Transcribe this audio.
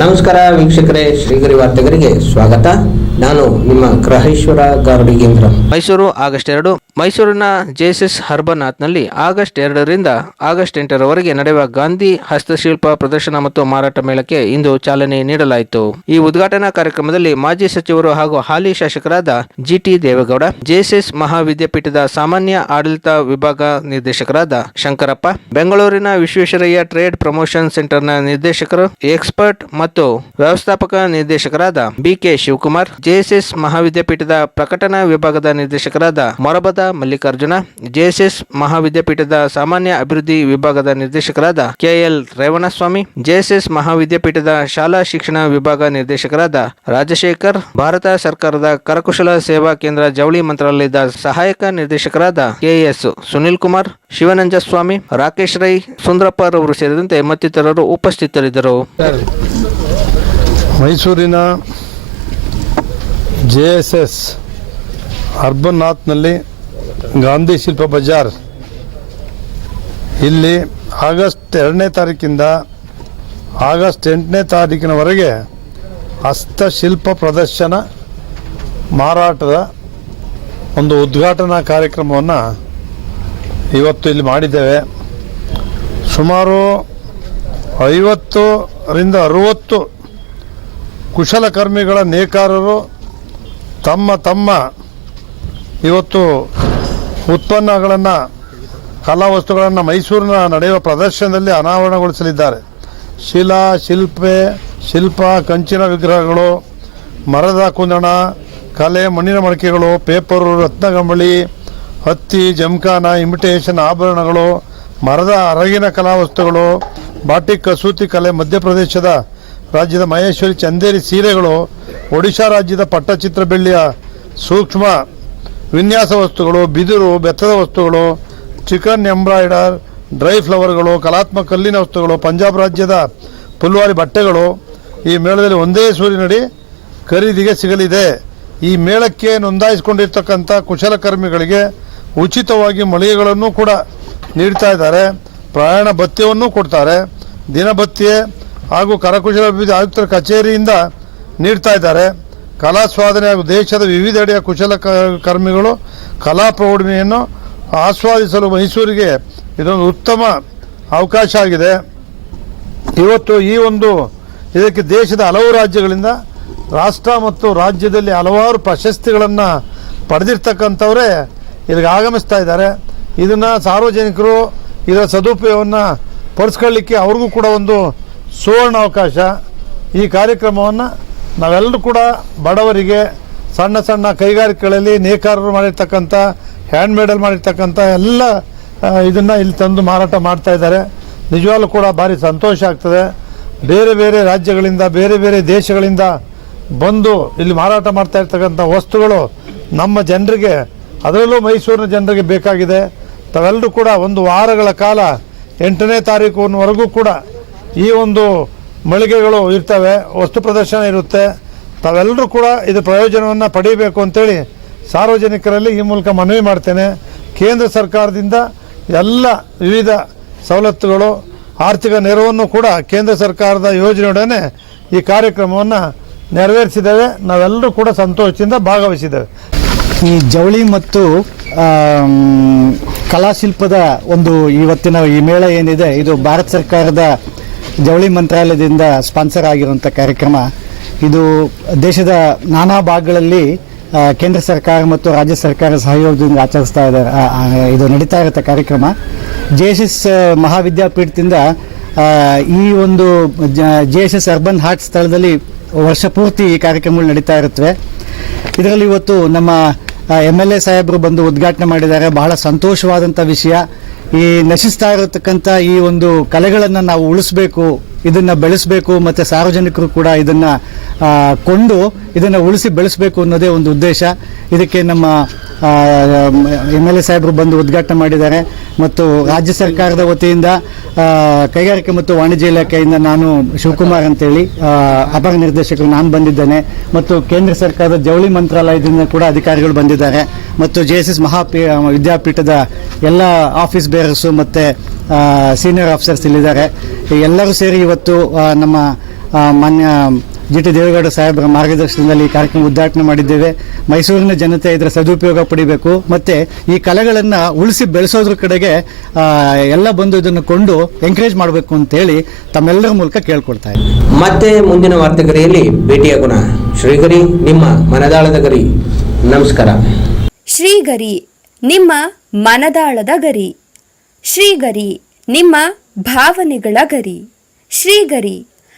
ನಮಸ್ಕಾರ ವೀಕ್ಷಕರೇ, ಶ್ರೀಗರಿ ವಾರ್ತೆಗರಿಗೆ ಸ್ವಾಗತ. ನಾನು ನಿಮ್ಮ ಗ್ರಹೇಶ್ವರ ಗಾರ್ಡಿಗೇಂದ್ರ ಮೈಸೂರು ಆಗಸ್ಟ್ ಎರಡು. ಮೈಸೂರಿನ ಜೆಎಸ್ಎಸ್ ಹರ್ಬನಾಥ್ನಲ್ಲಿ ಆಗಸ್ಟ್ ಎರಡರಿಂದ ಆಗಸ್ಟ್ ಎಂಟರವರೆಗೆ ನಡೆಯುವ ಗಾಂಧಿ ಹಸ್ತಶಿಲ್ಪ ಪ್ರದರ್ಶನ ಮತ್ತು ಮಾರಾಟ ಮೇಳಕ್ಕೆ ಇಂದು ಚಾಲನೆ ನೀಡಲಾಯಿತು. ಈ ಉದ್ಘಾಟನಾ ಕಾರ್ಯಕ್ರಮದಲ್ಲಿ ಮಾಜಿ ಸಚಿವರು ಹಾಗೂ ಹಾಲಿ ಶಾಸಕರಾದ ಜಿಟಿ ದೇವೇಗೌಡ ಜೆಎಸ್ಎಸ್ ಮಹಾವಿದ್ಯಾಪೀಠದ ಸಾಮಾನ್ಯ ಆಡಳಿತ ವಿಭಾಗ ನಿರ್ದೇಶಕರಾದ ಶಂಕರಪ್ಪ, ಬೆಂಗಳೂರಿನ ವಿಶ್ವೇಶ್ವರಯ್ಯ ಟ್ರೇಡ್ ಪ್ರಮೋಷನ್ ಸೆಂಟರ್ನ ನಿರ್ದೇಶಕರು, ಎಕ್ಸ್ಪರ್ಟ್ ಮತ್ತು ವ್ಯವಸ್ಥಾಪಕ ನಿರ್ದೇಶಕರಾದ ಬಿಕೆ ಶಿವಕುಮಾರ್, ಜೆಎಸ್ಎಸ್ ಮಹಾವಿದ್ಯಾಪೀಠದ ಪ್ರಕಟಣಾ ವಿಭಾಗದ ನಿರ್ದೇಶಕರಾದ ಮೊರಬದ ಮಲ್ಲಿಕಾರ್ಜುನ, ಜೆಎಸ್ಎಸ್ ಮಹಾವಿದ್ಯಾಪೀಠದ ಸಾಮಾನ್ಯ ಅಭಿವೃದ್ಧಿ ವಿಭಾಗದ ನಿರ್ದೇಶಕರಾದ ಕೆಎಲ್ ರೇವಣಸ್ವಾಮಿ, ಜೆಎಸ್ಎಸ್ ಮಹಾವಿದ್ಯಾಪೀಠದ ಶಾಲಾ ಶಿಕ್ಷಣ ವಿಭಾಗ ನಿರ್ದೇಶಕರಾದ ರಾಜಶೇಖರ್, ಭಾರತ ಸರ್ಕಾರದ ಕರಕುಶಲ ಸೇವಾ ಕೇಂದ್ರ ಜವಳಿ ಮಂತ್ರಾಲಯದ ಸಹಾಯಕ ನಿರ್ದೇಶಕರಾದ ಕೆಎಸ್ ಸುನಿಲ್ ಕುಮಾರ್ ಶಿವನಂಜಸ್ವಾಮಿ ರಾಕೇಶ್ ರೈ, ಸುಂದ್ರಪ್ಪ ರವರು ಸೇರಿದಂತೆ ಮತ್ತಿತರರು ಉಪಸ್ಥಿತರಿದ್ದರು. ಮೈಸೂರಿನ ಜೆ ಎಸ್ ಎಸ್ ಅರ್ಬನ್ ನಾಥ್ನಲ್ಲಿ ಗಾಂಧಿ ಶಿಲ್ಪ ಬಜಾರ್. ಇಲ್ಲಿ ಆಗಸ್ಟ್ ಎರಡನೇ ತಾರೀಕಿಂದ ಆಗಸ್ಟ್ ಎಂಟನೇ ತಾರೀಕಿನವರೆಗೆ ಹಸ್ತಶಿಲ್ಪ ಪ್ರದರ್ಶನ ಮಾರಾಟದ ಒಂದು ಉದ್ಘಾಟನಾ ಕಾರ್ಯಕ್ರಮವನ್ನು ಇವತ್ತು ಇಲ್ಲಿ ಮಾಡಿದ್ದೇವೆ. ಸುಮಾರು ಐವತ್ತರಿಂದ ಅರುವತ್ತು ಕುಶಲಕರ್ಮಿಗಳ ನೇಕಾರರು ತಮ್ಮ ತಮ್ಮ ಇವತ್ತು ಉತ್ಪನ್ನಗಳನ್ನು ಕಲಾ ವಸ್ತುಗಳನ್ನು ಮೈಸೂರಿನ ನಡೆಯುವ ಪ್ರದರ್ಶನದಲ್ಲಿ ಅನಾವರಣಗೊಳಿಸಲಿದ್ದಾರೆ. ಶಿಲಾ, ಶಿಲ್ಪೆ, ಶಿಲ್ಪ, ಕಂಚಿನ ವಿಗ್ರಹಗಳು, ಮರದ ಕುಂದಣ, ಕಲೆ, ಮಣ್ಣಿನ ಮಡಿಕೆಗಳು, ಪೇಪರು, ರತ್ನಗಂಬಳಿ, ಹತ್ತಿ ಜಮಖಾನ ಇಮಿಟೇಷನ್ ಆಭರಣಗಳು, ಮರದ ಅರಗಿನ ಕಲಾವಸ್ತುಗಳು, ಬಾಟಿಕ್, ಕಸೂತಿ ಕಲೆ ಮಧ್ಯಪ್ರದೇಶದ ರಾಜ್ಯದ ಮಹೇಶ್ವರಿ ಚಂದೇರಿ ಸೀರೆಗಳು, ಒಡಿಶಾ ರಾಜ್ಯದ ಪಟ್ಟಚಿತ್ರ ಬೆಳ್ಳಿಯ ಸೂಕ್ಷ್ಮ ವಿನ್ಯಾಸ ವಸ್ತುಗಳು, ಬಿದಿರು, ಬೆತ್ತದ ವಸ್ತುಗಳು, ಚಿಕನ್ ಎಂಬ್ರಾಯ್ಡರ್, ಡ್ರೈ ಫ್ಲವರ್ಗಳು, ಕಲಾತ್ಮಕ ಕಲ್ಲಿನ ವಸ್ತುಗಳು, ಪಂಜಾಬ್ ರಾಜ್ಯದ ಪುಲ್ವಾರಿ ಬಟ್ಟೆಗಳು ಈ ಮೇಳದಲ್ಲಿ ಒಂದೇ ಸೂರಿನಡಿ ಖರೀದಿಗೆ ಸಿಗಲಿದೆ. ಈ ಮೇಳಕ್ಕೆ ನೋಂದಾಯಿಸಿಕೊಂಡಿರ್ತಕ್ಕಂಥ ಕುಶಲಕರ್ಮಿಗಳಿಗೆ ಉಚಿತವಾಗಿ ಮಳಿಗೆಗಳನ್ನು ಕೂಡ ನೀಡ್ತಾ ಇದ್ದಾರೆ. ಪ್ರಯಾಣ ಭತ್ಯವನ್ನು ಕೊಡ್ತಾರೆ. ದಿನಭತ್ಯೆ ಹಾಗೂ ಕರಕುಶಲ ಅಭಿವೃದ್ಧಿ ಆಯುಕ್ತರ ಕಚೇರಿಯಿಂದ ನೀಡ್ತಾ ಇದ್ದಾರೆ. ಕಲಾಸ್ವಾದನೆ ಹಾಗೂ ದೇಶದ ವಿವಿಧೆಡೆಯ ಕುಶಲ ಕರ್ಮಿಗಳು ಕಲಾ ಪ್ರೌಢಿಮೆಯನ್ನು ಆಸ್ವಾದಿಸಲು ಮೈಸೂರಿಗೆ ಇದೊಂದು ಉತ್ತಮ ಅವಕಾಶ ಆಗಿದೆ. ಇವತ್ತು ಈ ಒಂದು ಇದಕ್ಕೆ ದೇಶದ ಹಲವು ರಾಜ್ಯಗಳಿಂದ ರಾಷ್ಟ್ರ ಮತ್ತು ರಾಜ್ಯದಲ್ಲಿ ಹಲವಾರು ಪ್ರಶಸ್ತಿಗಳನ್ನು ಪಡೆದಿರ್ತಕ್ಕಂಥವರೇ ಇಲ್ಲಿಗೆ ಆಗಮಿಸ್ತಾ ಇದ್ದಾರೆ. ಇದನ್ನು ಸಾರ್ವಜನಿಕರು ಇದರ ಸದುಪಯೋಗವನ್ನು ಪಡಿಸ್ಕೊಳ್ಳಿಕ್ಕೆ ಅವ್ರಿಗೂ ಕೂಡ ಒಂದು ಸುವರ್ಣ ಅವಕಾಶ ಈ ಕಾರ್ಯಕ್ರಮವನ್ನು ನಾವೆಲ್ಲರೂ ಕೂಡ ಬಡವರಿಗೆ, ಸಣ್ಣ ಸಣ್ಣ ಕೈಗಾರಿಕೆಗಳಲ್ಲಿ ನೇಕಾರರು ಮಾಡಿರ್ತಕ್ಕಂಥ ಹ್ಯಾಂಡ್ಮೇಡಲ್ಲಿ ಮಾಡಿರ್ತಕ್ಕಂಥ ಎಲ್ಲ ಇದನ್ನು ಇಲ್ಲಿ ತಂದು ಮಾರಾಟ ಮಾಡ್ತಾ ಇದ್ದಾರೆ. ನಿಜವಾಗ್ಲೂ ಕೂಡ ಭಾರಿ ಸಂತೋಷ ಆಗ್ತದೆ. ಬೇರೆ ಬೇರೆ ರಾಜ್ಯಗಳಿಂದ, ಬೇರೆ ಬೇರೆ ದೇಶಗಳಿಂದ ಬಂದು ಇಲ್ಲಿ ಮಾರಾಟ ಮಾಡ್ತಾ ಇರ್ತಕ್ಕಂಥ ವಸ್ತುಗಳು ನಮ್ಮ ಜನರಿಗೆ, ಅದರಲ್ಲೂ ಮೈಸೂರಿನ ಜನರಿಗೆ ಬೇಕಾಗಿದೆ. ತಾವೆಲ್ಲರೂ ಕೂಡ ಒಂದು ವಾರಗಳ ಕಾಲ ಎಂಟನೇ ತಾರೀಕುವರೆಗೂ ಕೂಡ ಈ ಒಂದು ಮಳಿಗೆಗಳು ಇರ್ತವೆ, ವಸ್ತು ಪ್ರದರ್ಶನ ಇರುತ್ತೆ. ತಾವೆಲ್ಲರೂ ಕೂಡ ಇದು ಪ್ರಯೋಜನವನ್ನು ಪಡೀಬೇಕು ಅಂತೇಳಿ ಸಾರ್ವಜನಿಕರಲ್ಲಿ ಈ ಮೂಲಕ ಮನವಿ ಮಾಡ್ತೇನೆ. ಕೇಂದ್ರ ಸರ್ಕಾರದಿಂದ ಎಲ್ಲ ವಿವಿಧ ಸವಲತ್ತುಗಳು, ಆರ್ಥಿಕ ನೆರವನ್ನು ಕೂಡ ಕೇಂದ್ರ ಸರ್ಕಾರದ ಯೋಜನೆಯೊಡನೆ ಈ ಕಾರ್ಯಕ್ರಮವನ್ನು ನೆರವೇರಿಸಿದ್ದೇವೆ. ನಾವೆಲ್ಲರೂ ಕೂಡ ಸಂತೋಷದಿಂದ ಭಾಗವಹಿಸಿದ್ದೇವೆ. ಈ ಜವಳಿ ಮತ್ತು ಕಲಾಶಿಲ್ಪದ ಒಂದು ಇವತ್ತಿನ ಈ ಮೇಳ ಏನಿದೆ, ಇದು ಭಾರತ ಸರ್ಕಾರದ ಜವಳಿ ಮಂತ್ರಾಲಯದಿಂದ ಸ್ಪಾನ್ಸರ್ ಆಗಿರುವಂಥ ಕಾರ್ಯಕ್ರಮ. ಇದು ದೇಶದ ನಾನಾ ಭಾಗಗಳಲ್ಲಿ ಕೇಂದ್ರ ಸರ್ಕಾರ ಮತ್ತು ರಾಜ್ಯ ಸರ್ಕಾರ ಸಹಯೋಗದಿಂದ ಆಚರಿಸ್ತಾ ಇದ್ದಾರೆ. ಇದು ನಡೀತಾ ಇರುತ್ತೆ ಕಾರ್ಯಕ್ರಮ. ಜೆ ಎಸ್ ಎಸ್ ಮಹಾವಿದ್ಯಾಪೀಠದಿಂದ ಈ ಒಂದು J S S urban heart ಸ್ಥಳದಲ್ಲಿ ವರ್ಷ ಪೂರ್ತಿ ಈ ಕಾರ್ಯಕ್ರಮಗಳು ನಡೀತಾ ಇರುತ್ತವೆ. ಇದರಲ್ಲಿ ಇವತ್ತು ನಮ್ಮ ಎಂ ಎಲ್ ಎ ಸಾಹೇಬರು ಬಂದು ಉದ್ಘಾಟನೆ ಮಾಡಿದ್ದಾರೆ. ಬಹಳ ಸಂತೋಷವಾದಂಥ ವಿಷಯ. ಈ ನಶಿಸ್ತಾ ಇರತಕ್ಕಂಥ ಈ ಒಂದು ಕಲೆಗಳನ್ನು ನಾವು ಉಳಿಸ್ಬೇಕು, ಇದನ್ನು ಬೆಳೆಸಬೇಕು, ಮತ್ತು ಸಾರ್ವಜನಿಕರು ಕೂಡ ಇದನ್ನು ಕೊಂಡು ಇದನ್ನು ಉಳಿಸಿ ಬೆಳೆಸಬೇಕು ಅನ್ನೋದೇ ಒಂದು ಉದ್ದೇಶ. ಇದಕ್ಕೆ ನಮ್ಮ ಎಂ ಎಲ್ ಎ ಸಾಹೇಬರು ಬಂದು ಉದ್ಘಾಟನೆ ಮಾಡಿದ್ದಾರೆ. ಮತ್ತು ರಾಜ್ಯ ಸರ್ಕಾರದ ವತಿಯಿಂದ ಕೈಗಾರಿಕೆ ಮತ್ತು ವಾಣಿಜ್ಯ ಇಲಾಖೆಯಿಂದ ನಾನು ಶಿವಕುಮಾರ್ ಅಂತೇಳಿ ಅಪರ ನಿರ್ದೇಶಕರು ನಾನು ಬಂದಿದ್ದೇನೆ. ಮತ್ತು ಕೇಂದ್ರ ಸರ್ಕಾರದ ಜವಳಿ ಮಂತ್ರಾಲಯದಿಂದ ಕೂಡ ಅಧಿಕಾರಿಗಳು ಬಂದಿದ್ದಾರೆ. ಮತ್ತು ಜೆ ಎಸ್ ಎಸ್ ಮಹಾಪೀ ವಿದ್ಯಾಪೀಠದ ಎಲ್ಲ ಆಫೀಸ್ ಬೇರರ್ಸು ಮತ್ತು ಸೀನಿಯರ್ ಆಫೀಸರ್ಸ್ ಇಲ್ಲಿದ್ದಾರೆ. ಎಲ್ಲರೂ ಸೇರಿ ಇವತ್ತು ನಮ್ಮ ಮಾನ್ಯ ಜಿ ಟಿ ದೇವೇಗೌಡ ಸಾಹೇಬರ ಮಾರ್ಗದರ್ಶನದಲ್ಲಿ ಈ ಕಾರ್ಯಕ್ರಮ ಉದ್ಘಾಟನೆ ಮಾಡಿದ್ದೇವೆ. ಮೈಸೂರಿನ ಜನತೆ ಇದರ ಸದುಪಯೋಗ ಪಡಿಬೇಕು. ಮತ್ತೆ ಈ ಕಲೆಗಳನ್ನು ಉಳಿಸಿ ಬೆಳೆಸೋದ್ರ ಕಡೆಗೆ ಎಲ್ಲ ಬಂದು ಇದನ್ನು ಕೊಂಡು ಎಂಕರೇಜ್ ಮಾಡಬೇಕು ಅಂತೇಳಿ ತಮ್ಮೆಲ್ಲರ ಮೂಲಕ ಕೇಳ್ಕೊಳ್ತಾ ಇದ್ದೀನಿ. ಮತ್ತೆ ಮುಂದಿನ ವಾರ್ತೆಗರಿಯಲ್ಲಿ ಭೇಟಿಯಾಗೋಣ ಶ್ರೀಗರಿ ನಿಮ್ಮ ಮನದಾಳದ ಗರಿ. ನಮಸ್ಕಾರ. ಶ್ರೀಗರಿ ನಿಮ್ಮ ಮನದಾಳದ ಗರಿ. ಶ್ರೀಗರಿ ನಿಮ್ಮ ಭಾವನೆಗಳ ಗರಿ. ಶ್ರೀಗರಿ